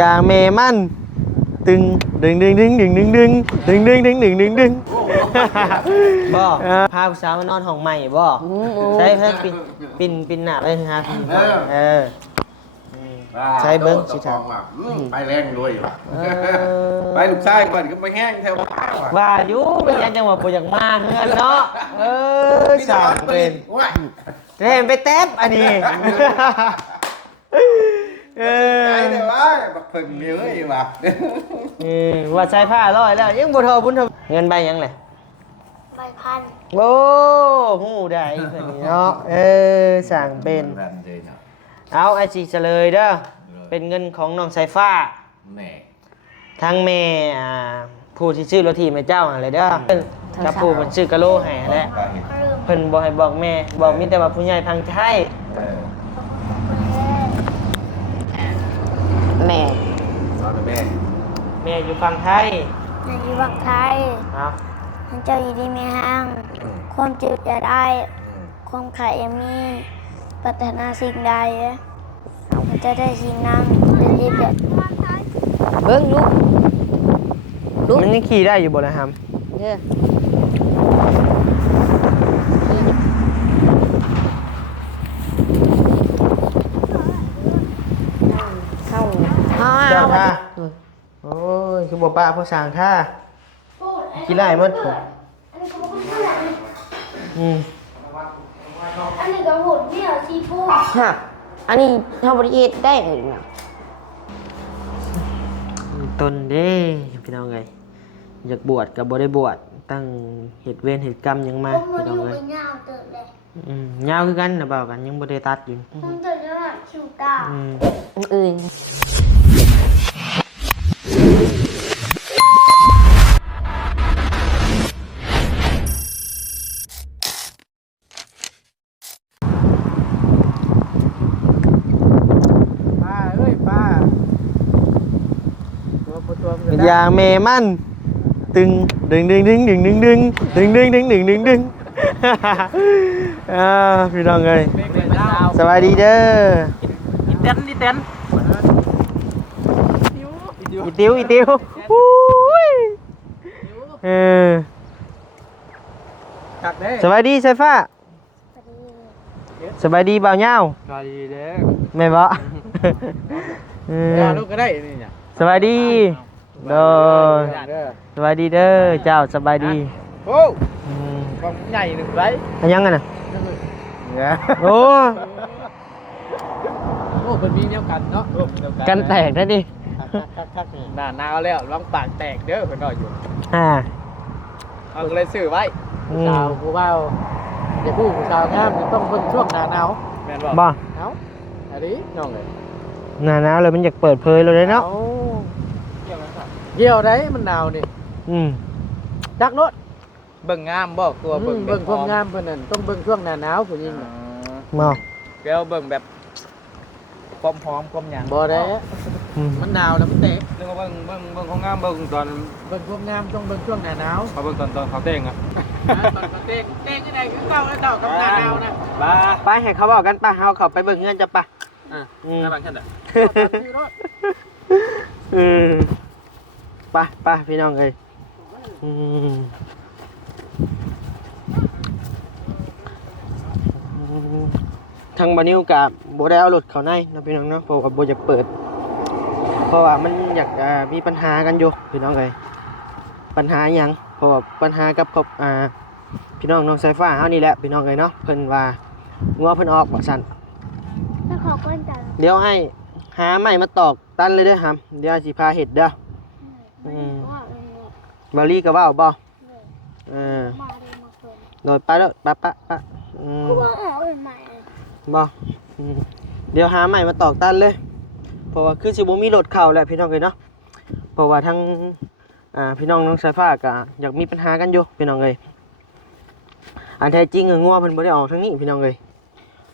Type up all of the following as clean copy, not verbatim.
ยาเมมันตึงดึงดึงดึงดึงดึงดึงดึงดึงดึงดึงดึงดึงบ่พาผู้สาวมานอนห้องใหม่บ่ใช่ปินหน้าไปหาพี่ใช้เบิ้งสิครับไปแรงรวยว่ะไปลูกชายก่อนก็ไปแห้งแถวว่าอยู่เป็นยังจังหวะปวดอย่างมากเงินเนาะสาวเป็นเห็นไปเต็มอันนี้ไอ้เดี๋ยวว่าบักเพิ่งเดียวเลยว่ะว่าใช้ผ้าร้อยแล้วยังบ่ทอบุญทเงินใบยังเลยใบพันโอ้หูได้คนนี้เนาะสั่งเป็นเอาไอจีเฉลยเด้อเป็นเงินของน้องสายฟ้าทั้งแม่ผู้ที่ชื่อรถทีแม่เจ้าอะไรเด้อกับผู้เป็นชื่อกะโลให้แหละเพิ่นบอกให้บอกแม่บอกมีแต่ว่าผู้ใหญ่ทางไทยแม่อยู่ฝั่งไทยแม่อยู่ฝั่งไทยครับท่านเจ้าอยู่ดีมีห้างความจืดจะได้ความขายมีปรารถนาสิ่งใดมันจะได้สิ่งนั้นจะรีบเด็ดเบิ้งลูกมันยังขี่ได้อยู่บ่นะครับเนี่ยเจ้าท่าโอ้ยคือบ่ป้าพ่อสร้างท่ากี่ไร่มั้งอันนี้ก็หดเนี่ยซีฟู้ดฮะอันนี้ทำบริเวณได้ต้นเด้พี่น้องไงอยากบวชกับบ่ได้บวชตั้งเหตุเวรเหตุกรรมยังมาพี่น้องไงยาวเติบเลยยาวคือกันนะเปล่ากันยังบ่ได้ตัดอยู่ผมเติบจะแบบชิวตาอื่นยาเมมันตึงดึงดึงดึงดึงดึงดึงดึงดึงดึงดึงดึงดึงพี่น้องเอ้ยสวัสดีเด้ออีเต้นอีติ๋วสวัสดีสายฟ้าสบายดีบ่าวเงาสวัสดีเด้อแม่บ่ลูกก็ได้นี่เนี่ยสบายดีเด้อสบายดีเด้อเจ้าสบายดีโอ้ความใหญ่หนึ่งไรอันยังไงน่ะโอ้เป็นมีเนี้ยกันเนาะกันแตกได้ดิหน้าหนาวแล้วร้องปากแตกเด้อเพิ่นก็อยู่เอาเลยสื่อไว้สาวผู้เบาอย่าพูดสาวงามต้องเป็นช่วงหน้าหนาวแม่นบ่บ่หนาวอันนี้น้องเลยหน้าหนาวเลยมันอยากเปิดเผยเลยเนาะเกี่ยวได้มันหนาวนี่จักรถเบิ่งงามบ่กลัวเบิ่งความงามเพิ่นนั่นต้องเบิ่งช่วงหน้าหนาวผู้หญิงบ่แก้วเบิ่งแบบความหอมความหยังบ่ได้มันหนาวแล้วมันเตะนึกว่าเบิ่งของงามเบิ่งตอนเบิ่งความงามต้องเบิ่งช่วงหน้าหนาวเขาเบิ่งตอนเขาเต้งอ่ะตอนเขาเต้งยังไงคือเก่าแล้วเก่ากับหน้าหนาวนะไปให้เขาบอกกันป่ะเอาเขาไปเบิ่งเงินจะป่ะได้บางแค่ไหนไปพี่น้องเอ้ยทางบานิวกับโบได้เอารถเขาในนะพี่น้องเนาะเพราะว่าโบอยากเปิดเพราะว่ามันอยากมีปัญหากันอยู่พี่น้องเอ้ยปัญหาอย่างเพราะว่าปัญหากับพี่น้องน้องสายฟ้าเฮานี่แหละพี่น้องเอ้ยเนาะเพิ่นว่างัวเพิ่นออกบ่ซั่นเดี๋ยวให้หาไม้มาตอกตันเลยเด้อครับเดี๋ยวสิพาเฮ็ดเด้อบาลีก็ว่าบ่โดยไปแล้วปะบ่เดี๋ยวหาใหม่มาตอกตันเลยเพราะว่าคือสิบ่มีรถเข้าแล้วพี่น้องเอ้ยเนาะเพราะว่าทั้งพี่น้องน้องสายฟ้าก็อยากมีปัญหากันอยู่พี่น้องเอ้ยอันแท้จริงงัวเพิ่นบ่ได้ออกทางนี้พี่น้องเอ้ย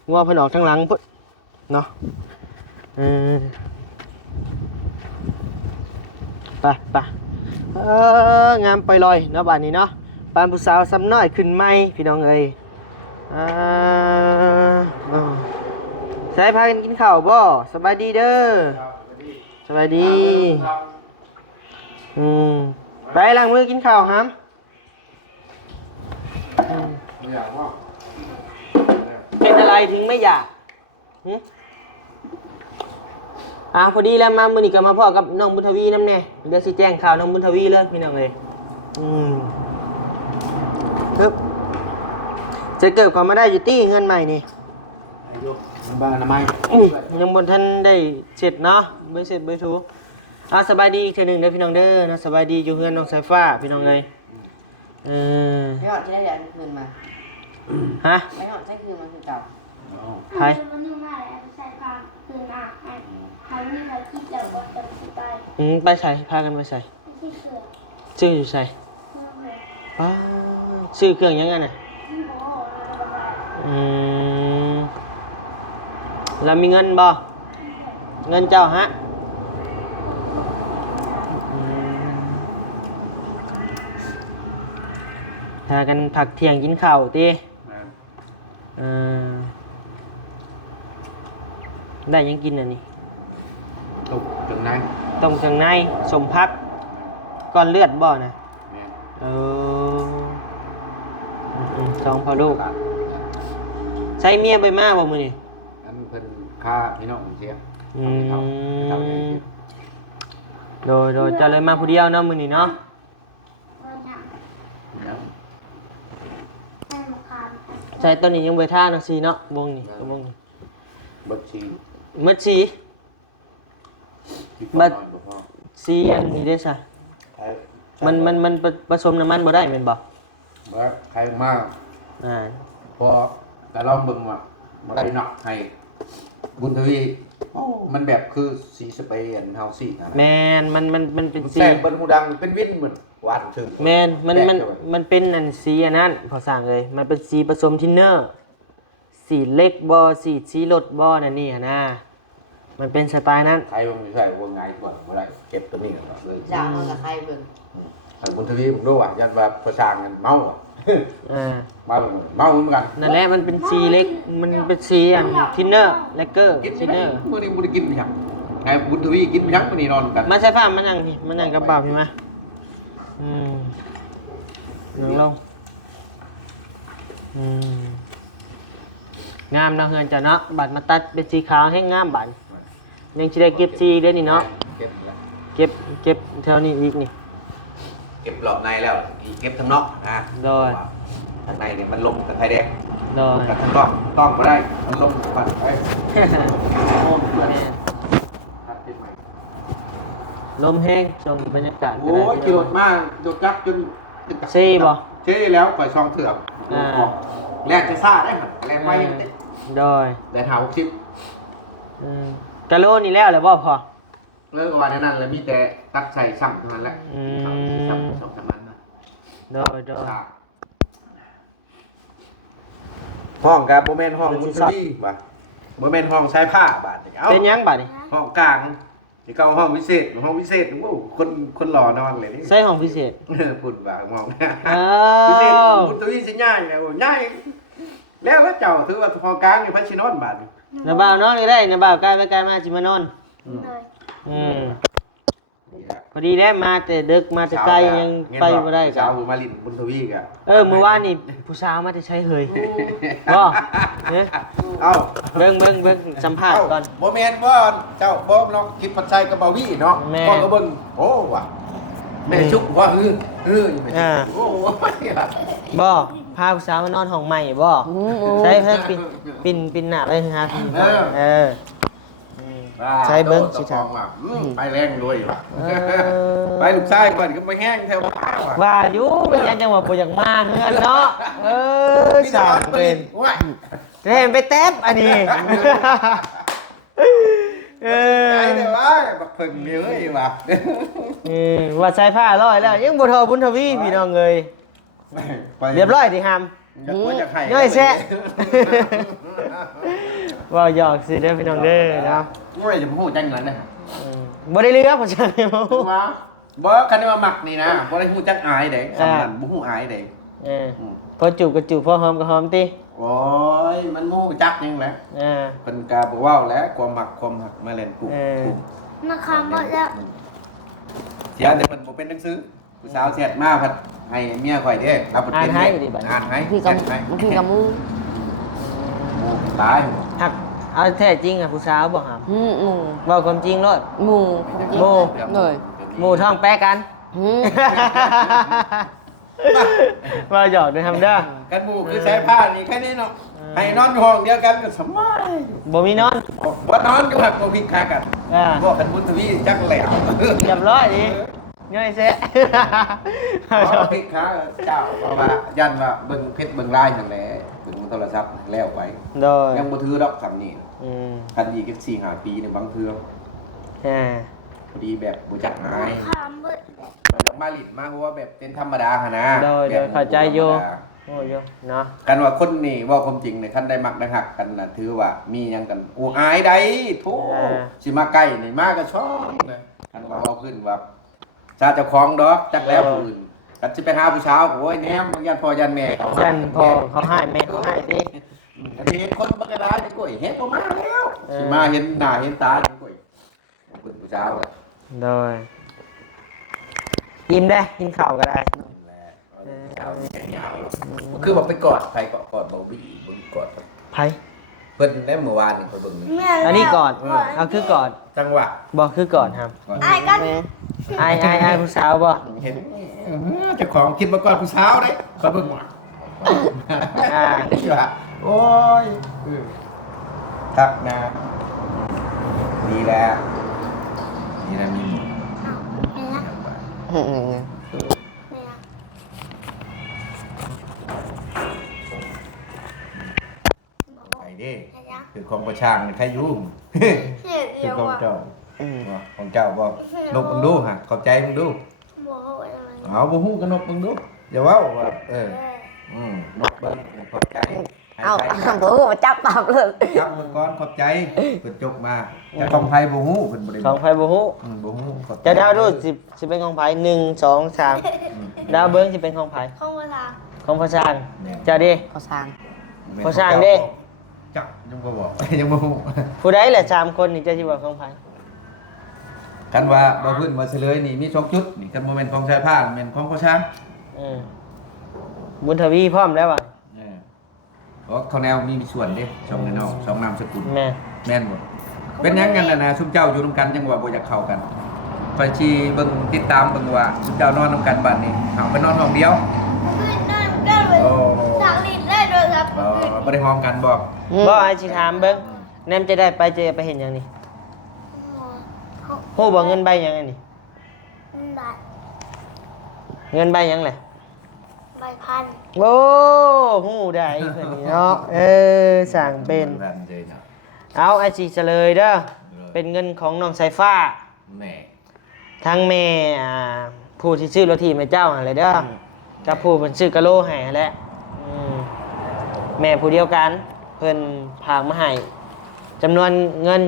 งัวเพิ่นออกทางหลังพุ่นเนาะไปงามไปลอยเนาะบ้านนี้เนาะปานผู้สาวซ้ำน้อยขึ้นใหม่พี่น้องเอ้ยใช้พากันกินข้าวบ่สบายดีเด้อส บายดีไปล้างมือกินข้าวครับ ไม่อยากว่า เป็นอะไรถึงไม่อยากพอดีแล้วมามื้อนี้ก็มาพ่อกับน้องบุญทวีนำแน่เดี๋ยวสิแจ้งข่าวน้องบุญทวีเลยพี่น้องเอ้ยครับจะเกิดความมาได้อยู่ตี้เงินใหม่นี่ อายุบ้านอนามัย ยังบนท่านได้เสร็จเนาะไม่เสร็จไม่ถูกสบายดีอีกเทีนึงเด้อพี่น้องเด้อนะสบายดีอยู่เฮือนน้องสายฟ้าพี่น้องเลยไม่หอดใช้เดือนคืนมา ฮะ ไม่หอดใช้คืนมาคือเก่า ใคร มันนุ่มมากเลยใส่ผ้าคืนอ่ะใครไม่เคยคิดแล้วก็จะไป ไปใส่พากันไปใส่ ที่เสือ ชื่ออยู่ใส่ เพื่อนเลย ป้าชื่อเครื่องยังไงน่ะ ที่โบ้เราแล้วมีเงินบ่เงินเจ้าฮะพากันผักเที่ยงกินข้าวตีได้ยังกินอ่ะนี่ ตกจังไหน ต้มเครื่องในสมพักก้อนเลือดบ่นะ เนี่ย สองพอลูกใช้เมียไปมากบ่มือนี่ อันเพิ่นค่าพี่น้องเสีย โดยจะเลยมาผู้เดียวเนาะมือนี่เนาะ ให้มาคาน ใช้ตัวนี้ยังไปท่าเนาะสีเนาะวงนี่วงนี่ บัดชี มัดสี บัด สีอันนี้ได้ซะมันผสมน้ำมันบ่ได้แม่นบ่ บัดใครมาก อ่า พอแต่ลองเบิ่งว่าบ่ได้นักให้บุญทวีโอ้มันแบบคือสีสเปรย์อันเฮาสีนะ แมนมันเป็นสี แซ่บเบิ่นหูดังเป็นวินเหมือนหวานถึง แมนมันเป็นอันสีอันนั้นพอสั่งเลยมันเป็นสีผสมทินเนอร์สีเล็กบ่สีรถบ่นั่นนี่นะมันเป็นสไตล์นั้น ใครบ่มีใส่บ่ง่ายกว่าบ่ได้เก็บตัวนี้กันเลย จะเอากับใครเบิ่ง ทางบุญทวีผมรู้ว่ายันว่าประสางกันเมาอ่ะ เมาเหมือนกัน นั่นแหละมันเป็นสีเล็กมันเป็นสีอันทินเนอร์เลกเกอร์ กิน ทิน ไหม เนอร์ มื้อนี้บ่ได้กินหยังไงบุญทวีกินหยังมื้อนี้นอนกัน มาใช้ฟ้ามันยังพี่มันยังกระเป๋าพี่มานั่งลงงามเนาะเฮือนจ้ะเนาะบัตรมาตัดเป็นสีขาวให้งามบัตรยังสิได้เก็บสีเด้อนี่เนาะ เก็บแล้ว เก็บแถวนี้อีกนี่ เก็บรอบในแล้วเก็บทางนอกนะ โดย ทางในเนี่ยมันลมกับไทยแดง โดย แต่ทางนอกต้องบ่ได้มันลมปัดไปโอ้เพื่อนตัดติดใหม่ ลมแห้งชมบรรยากาศ โอ้ยขี่รถมากจดจักจน ซี่บ่ เช่แล้วปล่อยซองเถื่อนแรกจะซ่าได้ครับแรงไป โดย แต่ถาม60 กะโลนี่แล้วเลยบ่พอ เลิกวันนั้นแล้วมีแต่ตักใส่ซ้ำเท่านั้นแหละซ้ำ2-3มันนะ โดย ห้องกับโมเมนห้องมุนทรีบ่โมเมนห้องใช้ผ้าบาทเอา เป็นยังบัดนี่ ห้องกลางที่เขาห้องพิเศษโอ้คนหล่อนอนเลยนี่ ใส่ห้องพิเศษ พูดว่าห้อง อ้า พิเศษ ว มุนทรีสิง่ายไงโอ้ง่ายแล้วเจ้าถือว่าห้องกลางอยู่พัชนอนบาท น้าบ่าวนอนนี่ได้น้าบ่าวใกล้ไปใกล้มาสิมานอน เลย พอดีแล้วมาแต่ดึกมาแต่ไกลยังไปบ่ได้ เช้ามาลินบุญทวีกะ เมื่อวานนี่ผู้สาวมาแต่ใช้เฮยบ่เนี่ย เอ้า เบิ่งสัมภาษณ์ก่อน โมเมนว่าเจ้าบ่เนาะคิดปัจจัยกับบาวี่เนาะ แม่ พ่อก็เบิ่งโอ้ว่ะแม่ชุกว่าอยู่ไม่โอ้ บ่พาผู้สาวมานอนห้องใหม่บ่ใช้ปินหน้าไปหาพี่ใช้เบิ่งสิ ทองว่ะไปแรงด้วยว่ะไปลูกชายก่อนก็ไปแห้งแถวบ้านว่ะ ว่าอยู่เป็นยังจังว่าบ่อยากมาเฮือนเนาะสร้างเป็น จะเห็นไปแท็บอันนี้ ใจเด้อว่าบักเพิ่งเด้อเอ้ยว่ะ ว่าใช้ผ้าร้อยแล้วยังบ่ทอบุญทวีพี่น้องเอ้ยเรียบร้อยดิฮัม ย่อยแซะ ว่าหยอกสิเด้อพี่น้องเด้อเนาะ บ่ได้จะพูดจังนั้นนะ บ่ได้เลือกพ่อชายบ่ ว่าบ่คันว่ามักนี่นะบ่ได้ฮู้จักอายเด้คำนั้นบ่ฮู้อายเด้ พอจูบก็จูบพอหอมก็หอมติ โอ้ยมันฮู้จักยังแหละ อ่า เพิ่นก็บ่เว้าแล้วความมักความหักมาเล่นกุ๊ก มาคำหมดแล้ว เสียแต่เพิ่นบ่เป็นหนังสือผู้สาวแชทมาพัดให้เมียข่อยเด้รับเป็น อ่านให้ เด้ ดิบัด อ่านให้ พี่ แช กับ ทให้ พี่กับมือ ตาย หักเอาแท้จริงอ่ะผู้สาวบ่ครับ หมู เว้าความจริงโลด หมู หมู่ เลย หมู่ท้องแป๊กกัน ว่าหยอกเด้อทำเด้อ กันหมู่คือใช้ผ้านี่แค่นี้เนาะให้นอนอยู่ห้องเดียวกันก็สบาย บ่มีนอน บ่นอนก็หักบ่พิกากัน อ่า บอกกันบุญทวีจักแหลว เรียบร้อยดิย่อยเสะ เอาพิกาเจ้าเพราะว่ายันว่าเบิ่งเพชรเบิ่งลายนั่นแหละเบิ่งโทรศัพท์แล้วไป โดย ยังบ่ถือดอกคำนี้ อืม คันอีก4-5 ปีเนี่ยบางเทื่อ อ่า พอดีแบบบ่จักหาย คำหมด มาลิดมาเพราะว่าแบบเป็นธรรมดาหะนะ โดย แบบ เข้าใจอยู่ ธรรมดา โอ้ยเนาะ กันว่าคนนี่เว่าความจริงเนี่ยคันได้มักได้หักกันน่ะถือว่ามีหยังกันโอ้อายได้โธ่สิมาใกล้นี่มาก็ชอบนะคันว่าเอาขึ้นว่าชาเจ้าของดอกจักแล้วผู้อื่นกันสิไปหาผู้สาวโอ้ยแหนมยันพ่อยันแม่เขา ยันพอเขาให้แม่เขาให้ดิ อันนี้เห็นคนบักกระดาษนี่ก้อยเฮ็ดบ่มาแล้วสิมาเห็นหน้าเห็นตานี่ก้อยคุณผู้สาวอะ โดยอิ่มได้กินข้าวก็ได้ คือบอกไปกอดใครกอดเบาบี้บ่กอด ไผ เพิ่นได้เมื่อวานนี่เพิ่นเบิ่งนี่ อันนี้กอดเอาคือกอด จังหวะ บ่คือกอดครับ กอด ไอ้กัน อายผู้สาวบ่ เห็นเจ้าของคิดมากอดผู้สาวเด้เขาเบิ่งว่าว่าโอ้ยทักนะดีแล้วดีแล้วมี ไปดิคือของประชางใครยุ่ง เสีย คื เดี อ ยว ของ อ่ะ เจ้าของเจ้าบอกนกมึงดูฮะขอบใจมึงดู บอกว่าอะไร เอาบ่ฮู้กับนกมึงดูอย่าเว้าว่านกเบิ่งขอบใจ เอา หมูมาจับปากเลย ครับมึงก่อนขอบใจเพิ่นจกมาแต่ของไผบ่ฮู้เพิ่นบ่ได้ ของไผบ่ฮู้ บ่ฮู้ขอบใจ จะดาวดูสิเป็นของไผ1 2 3ดาวเบิ่งสิเป็นของไผ ข้องเวลา ของพ่อช่างจะดิ เขาสร้าง ขอสร้างดิ จักยังบ่บอก ยังบ่ฮู้ ผู้ใดแหละ3คนนี่จะสิว่าของไผ กันว่าบ่พื้นบ่เฉลยนี่มี2จุดนี่กันบ่แม่นของชายผ้าแม่นของพ่อช้าง อืมบุญทวีพร้อมแล้วว่ะ เพราะเขาแนวมีส่วนเด้ช่องน้องช่องนามสกุล แม่ แม่นบ่เป็นหยังกันนะชุมเจ้าอยู่นำกันจังว่าบ่อยากเข้ากันคอยชีเบิ่งติดตามเบิ่งว่าชุมเจ้านอนนำกันบัดนี้เอาไปนอนห้องเดียว คือนั่นก็เลยสั่งลิ้นได้ด้วยครับ บ่ได้ห้องกันบ่ บ่ให้สิถามเบิ่งแนมจะได้ไปจะไปเห็นหยังนี่ฮู้บ่เงินใบหยังอันนี้ ได้ เงินใบหยังแหละ ใบพัน โอ้ฮู้ได้เพิ่นนี่เนาะสั่งเป็นเอาไอ้สิเฉลยเด้อเป็นเงินของน้องสายฟ้า แหน่ ทั้งแม่ผู้ที่ซื้อรถถีบให้เจ้าหั่นแหละเด้อกับผู้เพิ่นซื้อกะโลให้หั่นแหละแม่ผู้เดียวกันเพิ่นพากมาให้จำนวนเงิน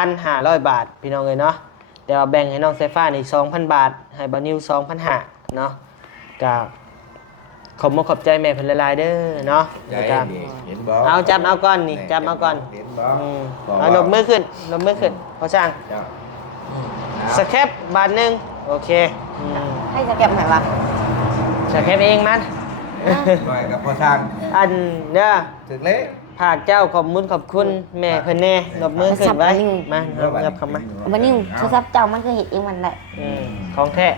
4,500 บาทพี่น้องเอ้ยเนาะแต่ว่าแบ่งให้น้องสายฟ้านี่ 2,000 บาทให้บ่าวนิว 2,500เนาะก็ขอบคุณขอบใจแม่เพิ่นหลายๆเด้อเนาะ ใจ แล้วก็ นี่เห็นบ่ เอาจับเอาก่อนนี่จับเอาก่อน เห็นบ่ เอาลบมือขึ้นลบมือขึ้นพอช่าง เจ้า สแคปบาทหนึงโอเค ให้จะเก็บไหนวะ สแคปเองมัน ไว้กับพ่อช่าง อันเด้อ ถึกเละ ภาคเจ้าขอบคุณขอบคุณแม่เพิ่นแน่ลบมือขึ้นไว้มาเอาเงับเข้ามา วันนี้โทรศัพท์เจ้ามันก็เห็นเองมันแหละ ของแท้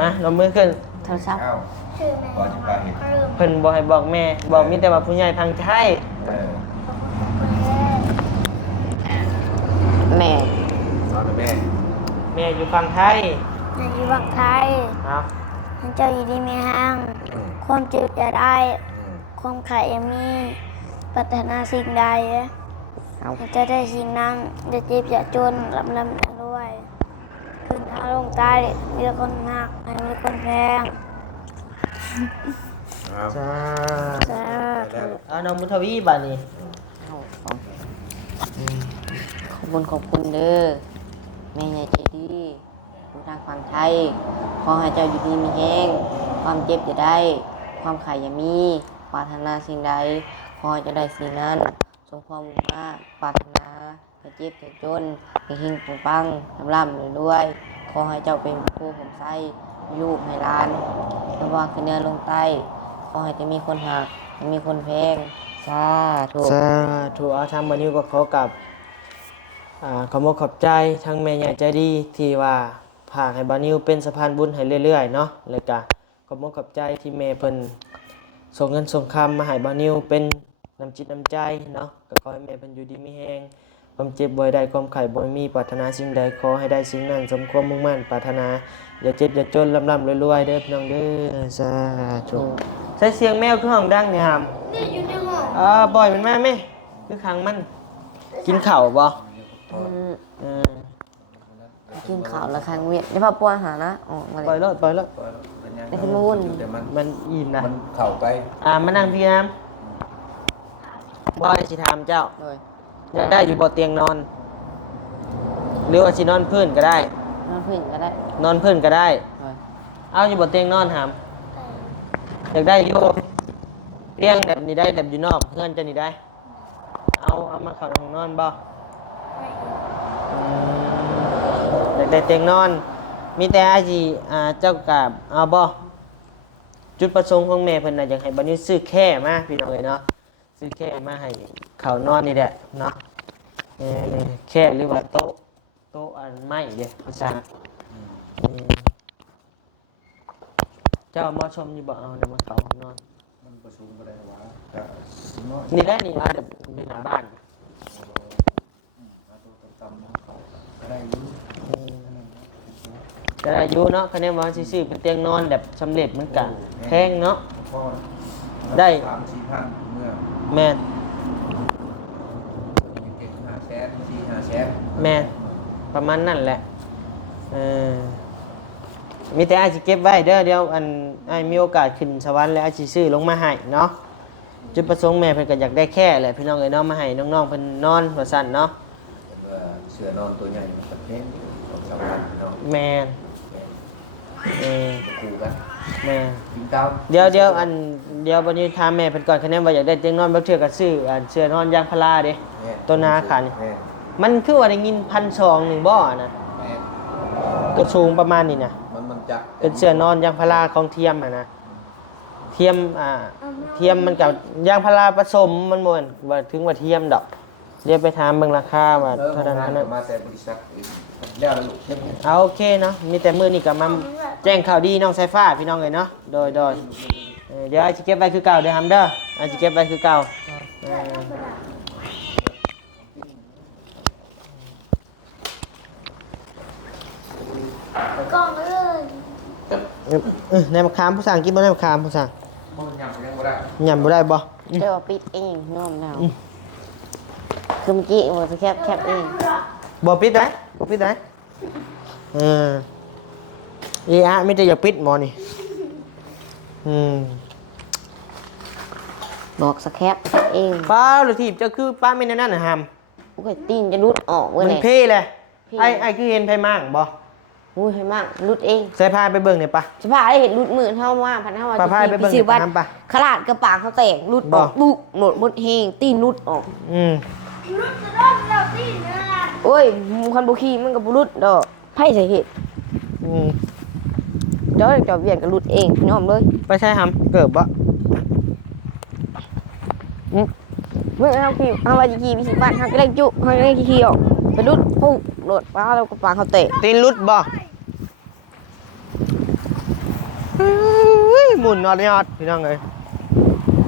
มาลบมือขึ้น โทรศัพท์ เอ้า ชื่อแม่ ก่อนจะไปเห็น เพิ่นบ่ให้บอกแม่บอกมีแต่ว่าผู้ใหญ่พังไทย แม่ นอนกับแม่ แม่อยู่ฝั่งไทย ในยุคไทย เอา ท่านเจ้าอยู่ดีมีห้าง ความเจ็บจะได้ ความไข่มีปรารถนาสิ่งใดจะได้สิ่งนั้นจะเจ็บจะจนลำด้วยขึ้นทางลงใต้มีแต่คนหักมีคนแพง จ้า จ้า เอาน้องมุทวีบาดนี้ ขอบคุณเด้อแม่ใหญ่ใจดีดูทางฝั่งไทยขอให้เจ้าอยู่ดีมีแห้งความเจ็บจะได้ ความไข่อย่ามีปรารถนาสิ่งใดขอให้เจะได้สิ่งนั้นสมความมุ่งมั่นปรารถนา อย่าเจ็บอย่าจนอย่าหิ้งปังๆร่ำรวยๆขอให้เจ้าเป็นผู้ผมไส้ลูกให้หลานไม่ว่าขึ้นเหนือลงใต้ขอให้จะมีคนหักมีคนแพงสาธุ สาธุเอาทางบัดนี้ก็ขอกับขอบอกขอบใจทางแม่ใหญ่ใจดีที่ว่าพาให้บานิวเป็นสะพานบุญให้เรื่อยๆเนาะแล้วก็ขอบอกขอบใจที่แม่เพิ่นส่งเงินส่งคำมาให้บานิวเป็นน้ำจิตน้ำใจเนาะก็ขอให้แม่เพิ่นอยู่ดีมีแรงความเจ็บบ่ได้ความไข้บ่มีปรารถนาสิ่งใดขอให้ได้สิ่งนั้นสมความมุ่งมั่นปรารถนาอย่าเจ็บอย่าจนร่ำๆรวยๆเด้อพี่น้องเด้อสาธุใช้เสียงแมวคือห้องดังเนี่ยครับ นี่อยู่ในห้อง ปล่อยมันมาไหมคือขังมันกินข้าวบ่ กินข้าวละครั้งเวียนเดี๋ยวพอป้อนหานะออกมา ปล่อย เลย แล้วปล่อยแล้ว นี่คือมาวุ่น แต่มัน มันอิ่มนะ มันเข้าไป มานั่งพี่น้ำบ่อยสิถามเจ้า เลย อยากได้อยู่บนเตียงนอน หรือว่าสินอนพื้นก็ได้ นอนพื้นก็ได้ นอนพื้นก็ได้ เลย เอาอยู่บนเตียงนอนถามอยากได้อยู่เตียงแบบนี้ได้แบบอยู่นอกเพื่อนจะนี่ได้ เอามาเข้าในห้องนอนบ่อยากได้เตียงนอน มีแต่อาจีเจ้ากราบเอาบ่จุดประสงค์ของแม่เพิ่นน่ะอยากให้บัดนี้ซื้อแค่มาพี่น้องเอ้ยเนาะซื้อแค่มาให้เขานอนนี่แหละเนาะแค่หรือว่าโต๊ะอันไม้เด้ภาษาเจ้ามาชมอยู่บ่เอาเดี๋ยวมาเขาห้องนอน มันประชุมบ่ได้ว่าก็น้อย นี่แหละนี่มาจากเป็นหน้าบ้าน เอาตัวต่ำๆมาเข้าก็ได้อยู่ แต่อายุเนาะคะแนนว่าซื่อๆเป็นเตียงนอนแบบสำเร็จมันกะแพงเนาะ พอ ได้ 3-4,000เมื่อ แม่น เก็บ500,000 4-500,000 แม่นประมาณนั่นแหละมีแต่อาจสิเก็บไว้เด้อเดี๋ยวอันอ้ายมีโอกาสขึ้นสวรรค์แล้วอาจสิซื้อลงมาให้เนาะจุดประสงค์แม่เพิ่นก็อยากได้แค่แหละพี่น้องเอ้ยเนาะมาให้น้องๆเพิ่นนอนว่าซั่นเนาะ เป็นว่าเสือนอนตัวใหญ่มันก็แพงของสำคัญเนาะ แม่นเออ คู่กัน แม่น กินข้าว เดี๋ยววันนี้ถามแม่เพิ่นก่อนคะแนนว่าอยากได้เตียงนอนบ่เทื่อก็ซื้ออันเสื้อนอนยางพาราเด้ แม่ ตัวนาขานี่ แม่ มันคือว่าได้ยิน1,200นึงบ่อะนะ แม่ ก็สูงประมาณนี้นะ มันจะ เป็นเสื้อนอนยางพาราของเทียมอะนะเทียมเทียมมันกับยางพาราผสมมันบ่นว่าถึงว่าเทียมดอกเดี๋ยวไปถามเบิ่งราคาว่าเท่านั้นเท่านั้น มาแต่บริษัทอื่นแล้วลูกเฮ็ดหยัง เอาโอเคเนาะมีแต่มื้อนี้ก็มาแจ้งข่าวดีน้องสายฟ้าพี่น้องเอ้ยเนาะโดยเดี๋ยวอาจสิเก็บไว้คือเก่าเด้อฮัมเด้ออาจสิเก็บไว้คือเก่าเออ กล้องเลย ในมะขามผู้สั่งกินบ่ในมะขามผู้สั่ง มันยังยังบ่ได้ ยำบ่ได้บ่ เดี๋ยวปิดเองน้อมแล้วคือเมื่อกี้มันจะแคบเอง บ่ปิดได้บ่ปิดได้อีอะมีแต่อย่าปิดหมอนี่บอกสแคบเอง ป้าหรือทีบจะคือป้าไม่แนนั่นน่ะหาม โอ้ยตีนจะรุดออกเว้ย มัน เนี่ย เพ่เลย เพ่ ไอ้คือเห็นไผมั่งบ่ อุ้ยให้มากรุดเอง ใส่ผ้าไปเบิ่งหน่อยปะ สภาพได้เห็นรุดมือเท่าว่าพันเท่าว่า ป้าพายไปเบิ่ง สิบัต น้ำปะ ขลาดกระปากเขาแตกรุดออก บ่ บุกโหนดมดเฮงตีนรุดออก อืม รุดจะได้เราที่เนื้อ โอ้ยคันบุคีมันกับรุดดอกไพ่ใส่เหตุ อืม เดี๋ยวจะเวียนกับรุดเองพี่น้องเลย ไปใช้หามเกิบบ่ เมื่อเอาขี่เอาไปขี่พิชิตบ้านเขาก็ได้จุเขาก็ได้ขี่ออกไปรุดปุ๊บโหลดป้าแล้วกระปากเขาเตะ ตีนรุดบ่หมุนนอดยอดพี่น้องเอ้ย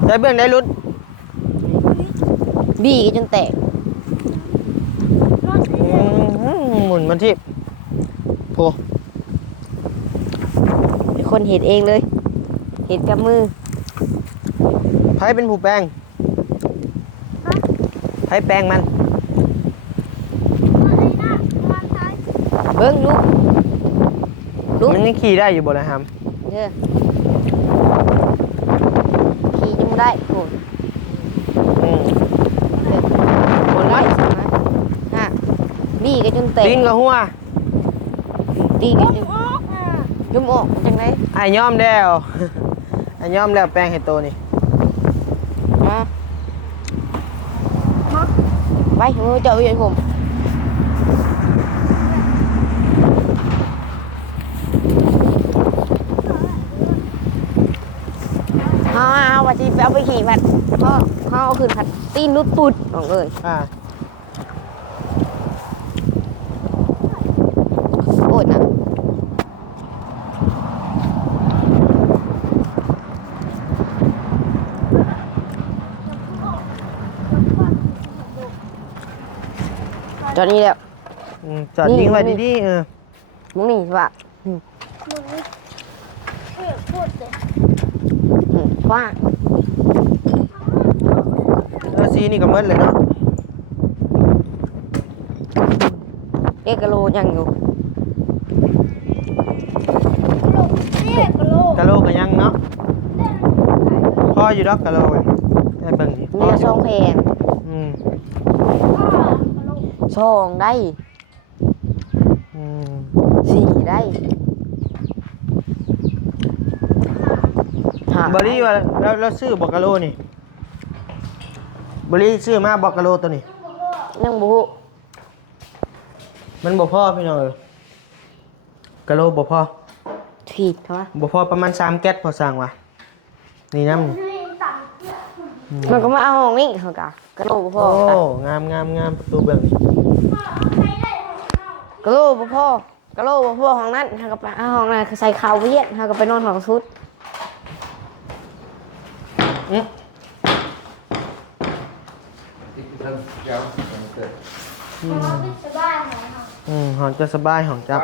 ได้เบิ่งได้รุด บี้จนแตก หมุนมันที่โผ เป็นคนเห็ดเองเลยเห็ดกับมือ ไผเป็นผู้แปลงไผแปลงมัน เบิ้งลูกลูก มันยังขี่ได้อยู่บ่นะฮาม เด้อขี่ยังไม่ได้โอ้ย อืม หมดน้อยฮะบี้ก็จนแตก ตีนกับหัว ตีก็จนยุ่มออกจังไร ไอ้ายยอมแล้ว ไอ้ายยอมแล้วแปลงให้โตนี่ มาไปมือเจ้าเวียนผม ที่ไปเอาไปขี่ผัดเขาเอาขึ้นผัดตีนรุดปุดน้องเอ้ย โอดนะจอดนี่แล้ว จอดทิ้งไว้ดีๆมึงนี่ว่า พูดเลย ว่า สีนี่ก็หมดเลยเนาะ เอกโลยังอยู่ กะโหลกก็ยังเนาะพออยู่ดอกกะโหลกให้เบิ่งดิ มีละ2แพง อืม 2ได้ อืม 4ได้ห้า บริว่าเราซื้อบอกกะโหลนี่บริซื้อมาบอกกะโหลตัวนี้ ยังบ่ฮู้ มันบ่พอพี่น้องกะโหลบ่พอ ผิดเท่าไหร่ บ่พอประมาณ3แก๊สพอสั่งว่ะนี่น้ำนี่ มันก็มาเอาห้องนี้เขากระโหลกบ่พอ โอ้งามประตูเบื้องนี่ กระโหลกบ่พอกระโหลกบ่พอห้องนั้นเขาก็ไปเอาห้องนั้นคือใส่ข่าวเวียดเขาก็ไปนอนห้องสุด หอนจะสบายหอนจับ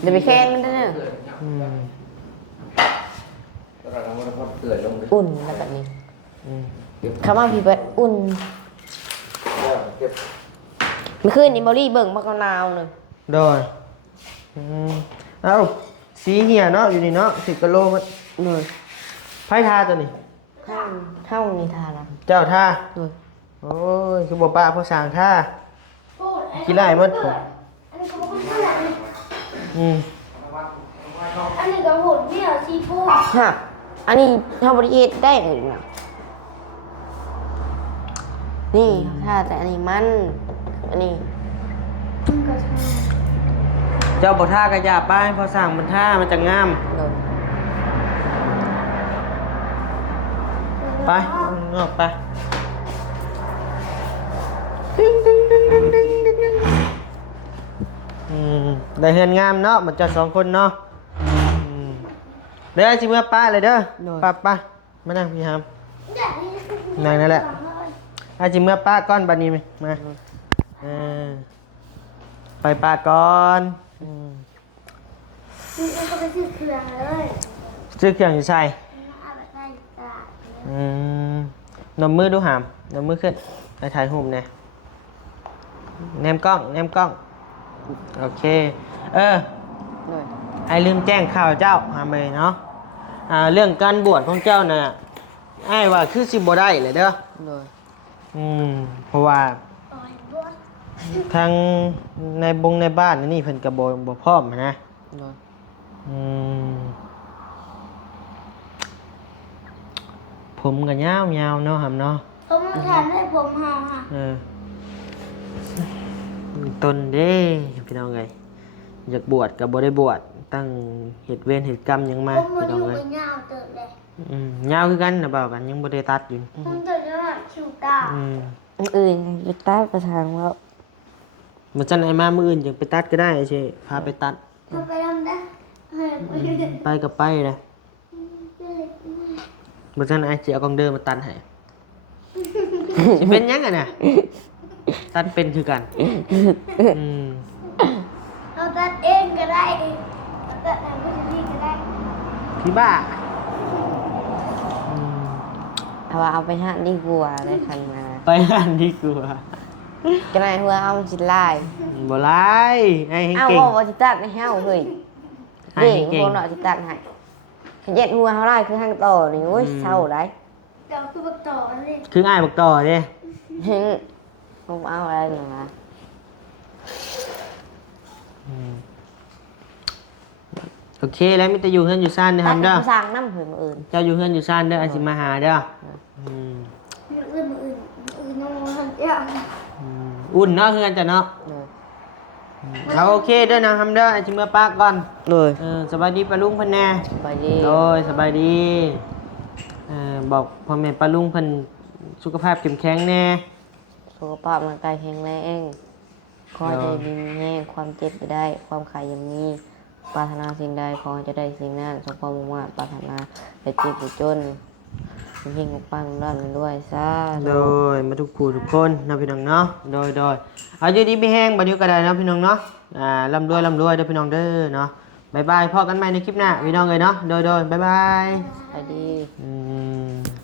เดี๋ยวไปแค้นมันเด้อ อืม อุ่นแล้วแบบนี้ อืม คำว่าพี่เบิดอุ่นเมื่อคืนนี้บอลี่เบิ่งมะกะนาวหนึ่ง โดยเอ้าสีเหี่ยเนาะอยู่นี่เนาะ10 กิโลมัน เลย ไผ่ทาตัวนี้ เท่านี้ทานะ เจ้าท่า เลย โอ้ยคือบ่ปะพอสร้างท่ากินได้หมดผม อันนี้ก็พูดเพื่อน อืม อันนี้ก็พูดเนี่ยซีฟู้ด ฮะอันนี้ทำบริเอได้เองนะนี่ถ้าแต่อันนี้มันอันนี้ เจ้าบ่ท่ากระยาป้ายพอสร้างมันท่ามันจะงาม เลย ไปออกไปได้เฮือนงามเนาะมันจะ2 คนเนาะเดี๋ยวสิเมื่อป้าเลยเด้อป้ามานั่งพี่ครับนั่งนั่นแหละอาจิเมื่อป้าก้อนบัดนี้ไหมมาไปป้าก่อนนี่ก็ไปซื้อเครื่องเลย ซื้อเครื่องอยู่ใส่ เอาไปใส่ตลาด นมมือดูหามนมมือขึ้นไปถ่ายรูปแน่แนมกล้องโอเคเลย ไอ้ลืมแจ้งข่าวเจ้าหามไปเนาะเรื่องการบวชของเจ้าน่ะไอ้ว่าคือสิบ่ได้เลยเด้อ เลย เพราะว่าทางในบ้านนี่เพิ่นก็บ่พร้อมนะ เลย ผมก็ยาวเนาะหามเนาะ ผมมาทานให้ผมห่อค่ะ ต้นเด้พี่น้องไงอยากบวชกับบ่ได้บวชตั้งเหตุเวรเหตุกรรมหยังมา ผมมา พี่น้ อ อง ยู่ ไง กับยาวเติบเลย ยาวคือกันนะเปล่ากันยังบ่ได้ตัดอยู่ ผมเติบจะแบบชิวตา อื่นไปตัดประทางแล้ว มันจันไอ้มามื้ออื่นอยากไปตัดก็ได้ไอ้เช่พาไปตัด เขาไปทำได้เฮ้ยไปอยู่เด็ก ไปกับไปเลยมันจันไอ้สิเอากองเดินมาตัดให้สิเป็นหยังไงน่ะตัดเป็นคือกันม เราตัดเองก็ได้เราตัดเองก็ดีก็ได้ พี่บ้า เอาว่าเอาไปห้าดีกว่าได้คันมา ไปงานดีกว่า จะนายหัวเอามันสิลาย บ่ไล่ไอ้ให้ เอา เก่ง ว่าสิตัดในเฮาเฮ้ย ให้ เด็ก เก่ง คนเนาะสิตัดให้เย็ดหัวเขาได้คือทางต่อนี่โอ้ยเศร้าได้ เดี๋ยวคือบักต่อเลย คืออ้ายบอกต่อเด้ ผมเอาอะไรหนึ่งนะ โอเคแล้วมิตรอยู่เฮือนอยู่ซ่านเด้อครับเด้อ สร้างน้ำเผื่อมาอื่น เจ้าอยู่เฮือนอยู่ซ่านเด้ออาสิมาหาเด้อม อื่นน้องทำเจ้า อุ่นเนาะเฮือนจ้ะเนาะเอาโอเคเด้อนะครับเด้ออาสิมาปากก่อน เลย สบายดีปะลุงเพิ่นแน่ ไปดี โดยสบายดี บอกพ่อแม่ป้าลุงเพิ่นสุขภาพเข้มแข็งแน่ สุขภาพร่างกายแข็งแรงขอให้ได้ดีมีแห้งความเจ็บไปได้ ความขายยังมีปรารถนาสิ่งใดขอให้จะได้สิ่งนั้นสมความมุ่งมั่นปรารถนาแต่เจ็บจนเฮงปังร่ำด้วยซา โดยมาทุกผู้ทุกคนเนาะพี่น้องเนาะโดยเอาอยู่ดีไม่แห้งบัดนี้ก็ได้เนาะพี่น้องเนาะร่ำรวยเด้อพี่น้องเด้อเนาะบ๊ายบายพอกันใหม่ในคลิปหน้าพี่น้องเลยเนาะโดยบ๊ายบาย สวัสดี อืม